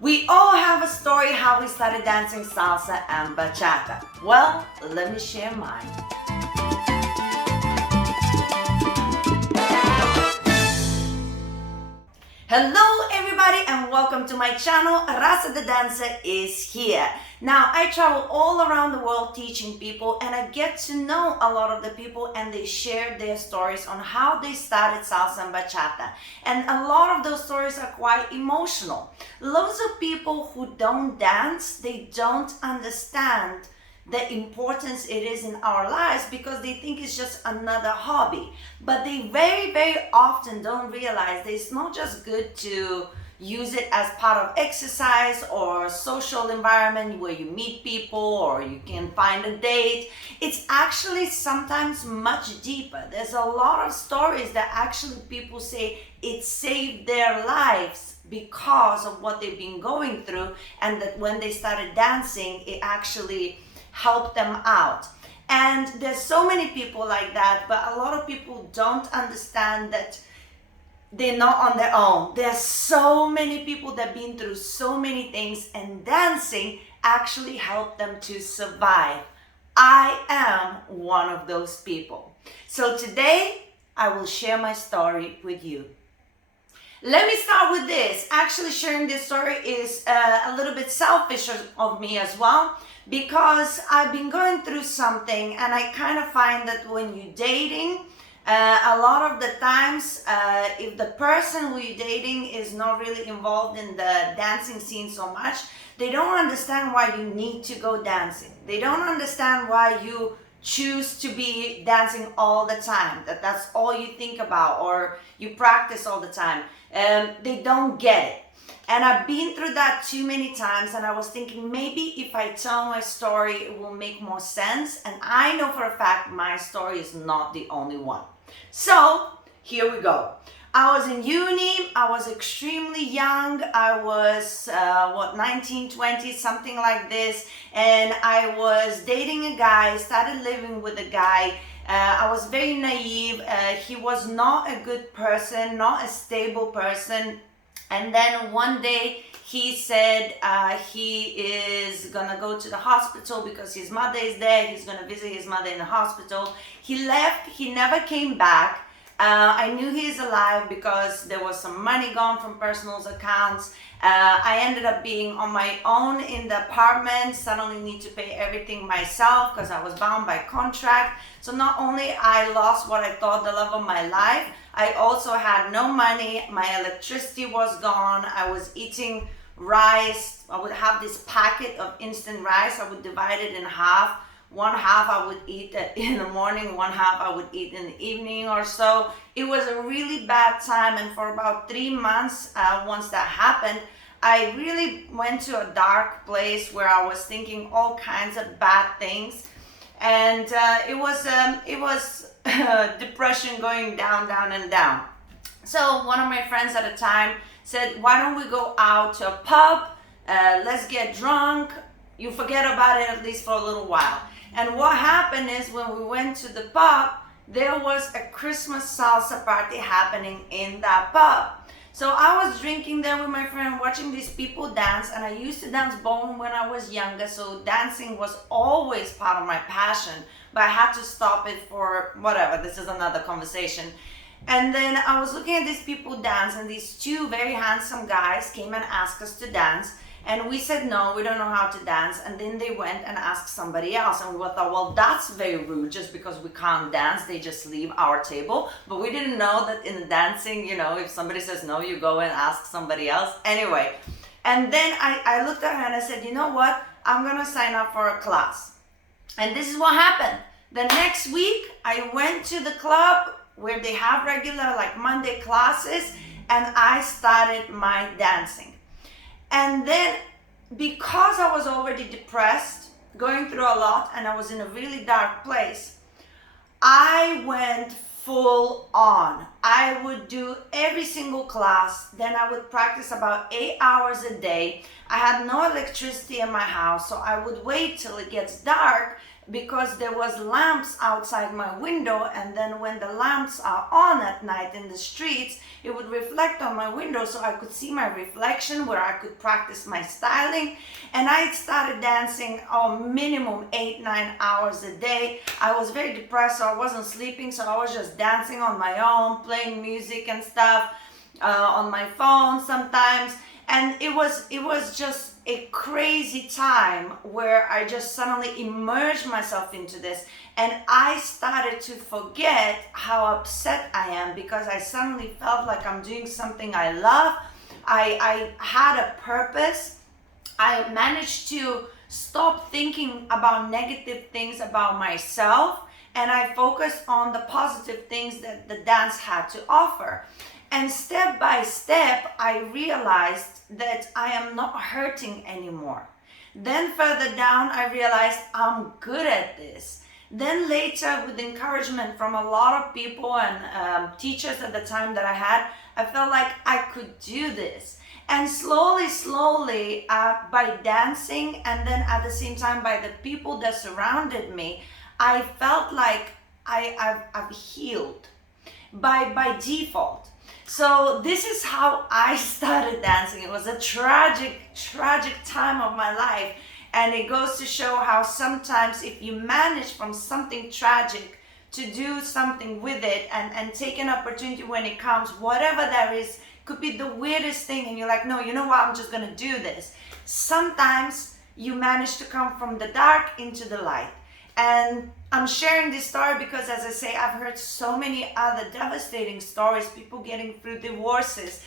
We all have a story how we started dancing salsa and bachata. Well, let me share mine. Hello everybody and welcome to my channel. Rasa the dancer is here. Now I travel all around the world teaching people and I get to know a lot of the people and they share their stories on how they started salsa and bachata. And a lot of those stories are quite emotional. Lots of people who don't dance, they don't understand the importance it is in our lives because they think it's just another hobby. But they very often don't realize that it's not just good to use it as part of exercise or social environment where you meet people or you can find a date. It's actually sometimes much deeper. There's a lot of stories that actually people say it saved their lives because of what they've been going through, and that when they started dancing, it actually help them out. And there's so many people like that, but a lot of people don't understand that they're not on their own. There's so many people that have been through so many things, and dancing actually helped them to survive. I am one of those people. So today I will share my story with you. Let me start with this. Actually, sharing this story is a little bit selfish of me as well, because I've been going through something, and I kind of find that when you're dating, a lot of the times, if the person who you're dating is not really involved in the dancing scene so much, they don't understand why you need to go dancing. They don't understand why you choose to be dancing all the time, that's all you think about, or you practice all the time. They don't get it. And I've been through that too many times, and I was thinking maybe if I tell my story, it will make more sense. And I know for a fact my story is not the only one. So here we go. I was in uni, I was extremely young, I was 19, 20, something like this, and I was dating a guy, started living with a guy. I was very naive. He was not a good person, not a stable person. And then one day he said he is gonna go to the hospital because his mother is there. He's gonna visit his mother in the hospital. He left, he never came back. I knew he is alive because there was some money gone from personal accounts. I ended up being on my own in the apartment, suddenly need to pay everything myself because I was bound by contract. So not only I lost what I thought the love of my life, I also had no money. My electricity was gone. I was eating rice. I would have this packet of instant rice. I would divide it in half. One half I would eat in the morning, one half I would eat in the evening or so. It was a really bad time, and for about 3 months, once that happened, I really went to a dark place where I was thinking all kinds of bad things, and it was depression going down and down. So one of my friends at the time said, why don't we go out to a pub, let's get drunk, you forget about it at least for a little while. And what happened is when we went to the pub, there was a Christmas salsa party happening in that pub. So I was drinking there with my friend, watching these people dance, and I used to dance ballroom when I was younger, so dancing was always part of my passion, but I had to stop it for whatever, this is another conversation. And then I was looking at these people dance, and these two very handsome guys came and asked us to dance. And we said, no, we don't know how to dance. And then they went and asked somebody else. And we thought, well, that's very rude. Just because we can't dance, they just leave our table. But we didn't know that in dancing, if somebody says no, you go and ask somebody else. Anyway, and then I looked at her and I said, you know what? I'm going to sign up for a class. And this is what happened. The next week, I went to the club where they have regular Monday classes, and I started my dancing. And then, because I was already depressed, going through a lot, and I was in a really dark place, I went full on. I would do every single class, then I would practice about 8 hours a day. I had no electricity in my house, so I would wait till it gets dark because there was lamps outside my window, and then when the lamps are on at night in the streets, it would reflect on my window, so I could see my reflection where I could practice my styling. And I started dancing minimum 8-9 hours a day. I was very depressed, so I wasn't sleeping, so I was just dancing on my own, playing music and stuff on my phone sometimes. And it was just a crazy time where I just suddenly immersed myself into this, and I started to forget how upset I am, because I suddenly felt like I'm doing something I love. I had a purpose. I managed to stop thinking about negative things about myself, and I focused on the positive things that the dance had to offer. And step by step, I realized that I am not hurting anymore. Then further down, I realized I'm good at this. Then later, with encouragement from a lot of people and teachers at the time that I had, I felt like I could do this. And slowly, by dancing, and then at the same time by the people that surrounded me, I felt like I've healed by default. So this is how I started dancing. It was a tragic time of my life. And it goes to show how sometimes if you manage from something tragic to do something with it, and take an opportunity when it comes, whatever that is, could be the weirdest thing, and you're like, no, you know what, I'm just gonna do this. Sometimes you manage to come from the dark into the light. And I'm sharing this story because, as I say, I've heard so many other devastating stories, people getting through divorces,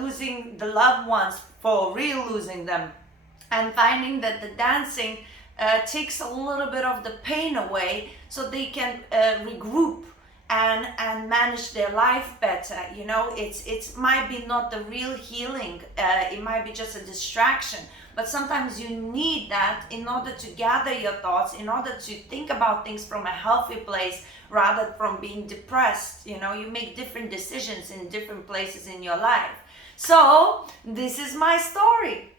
losing the loved ones, for real losing them, and finding that the dancing takes a little bit of the pain away, so they can regroup and manage their life better. You know, it's might be not the real healing, it might be just a distraction, but sometimes you need that in order to gather your thoughts, in order to think about things from a healthy place rather from being depressed. You know, you make different decisions in different places in your life. So this is my story.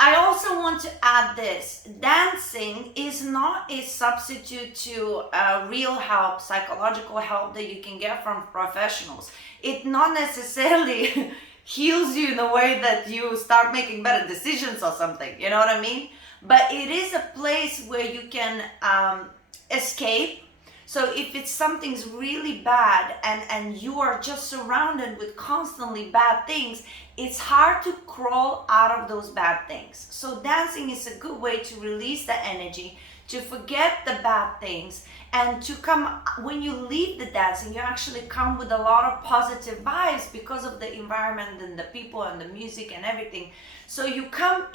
I also want to add this: dancing is not a substitute to real help, psychological help that you can get from professionals. It not necessarily heals you in a way that you start making better decisions or something, you know what I mean? But it is a place where you can escape. So if it's something's really bad, and you are just surrounded with constantly bad things, it's hard to crawl out of those bad things. So dancing is a good way to release the energy, to forget the bad things, and to come, when you leave the dancing, you actually come with a lot of positive vibes because of the environment and the people and the music and everything. So you come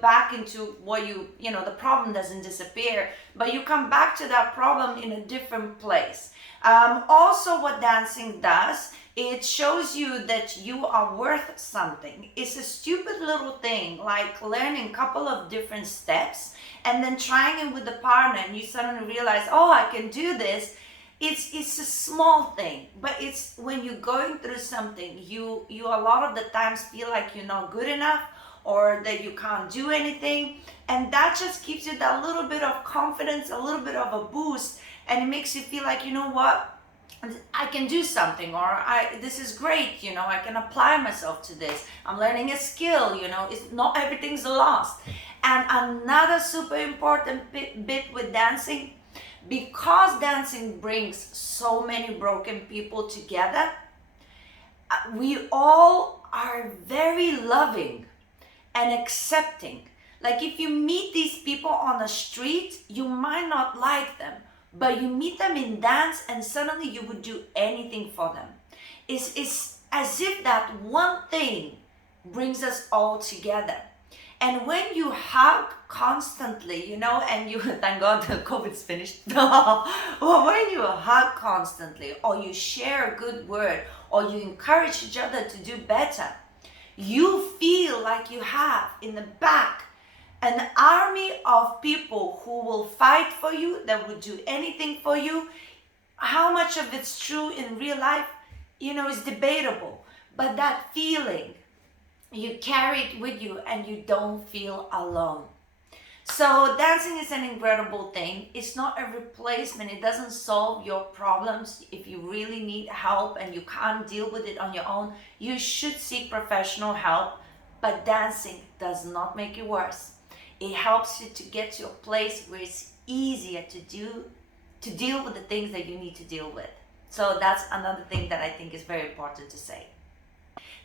back into what you know, the problem doesn't disappear, but you come back to that problem in a different place. Also, what dancing does, it shows you that you are worth something. It's a stupid little thing, like learning a couple of different steps and then trying it with the partner, and you suddenly realize, oh, I can do this. It's a small thing, but it's when you're going through something, you a lot of the times feel like you're not good enough, or that you can't do anything, and that just gives you that little bit of confidence, a little bit of a boost, and it makes you feel like, you know what, I can do something, or this is great, you know, I can apply myself to this. I'm learning a skill, you know, it's not everything's lost. And another super important bit with dancing, because dancing brings so many broken people together, we all are very loving and accepting. Like if you meet these people on the street, you might not like them, but you meet them in dance and suddenly you would do anything for them. It's as if that one thing brings us all together. And when you hug constantly, you know, and you, thank God the COVID's finished. Well, when you hug constantly, or you share a good word, or you encourage each other to do better, you feel like you have in the back an army of people who will fight for you, that would do anything for you. How much of it's true in real life, you know, is debatable. But that feeling, you carry it with you and you don't feel alone. So dancing is an incredible thing. It's not a replacement. It doesn't solve your problems. If you really need help and you can't deal with it on your own, you should seek professional help. But dancing does not make it worse. It helps you to get to a place where it's easier to deal with the things that you need to deal with. So that's another thing that I think is very important to say.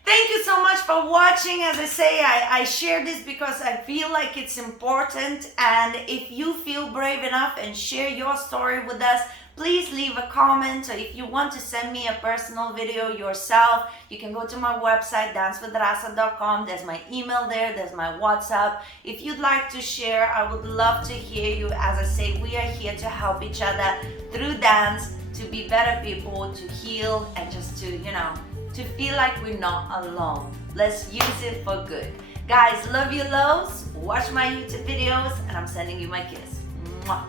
Thank you so much for watching. As I say, I share this because I feel like it's important. And if you feel brave enough and share your story with us, please leave a comment. Or if you want to send me a personal video yourself, you can go to my website, dancewithrasa.com. There's my email there. There's my WhatsApp. If you'd like to share, I would love to hear you. As I say, we are here to help each other through dance, to be better people, to heal, and just to, to feel like we're not alone. Let's use it for good. Guys, love you loads. Watch my YouTube videos, and I'm sending you my kiss. Mwah.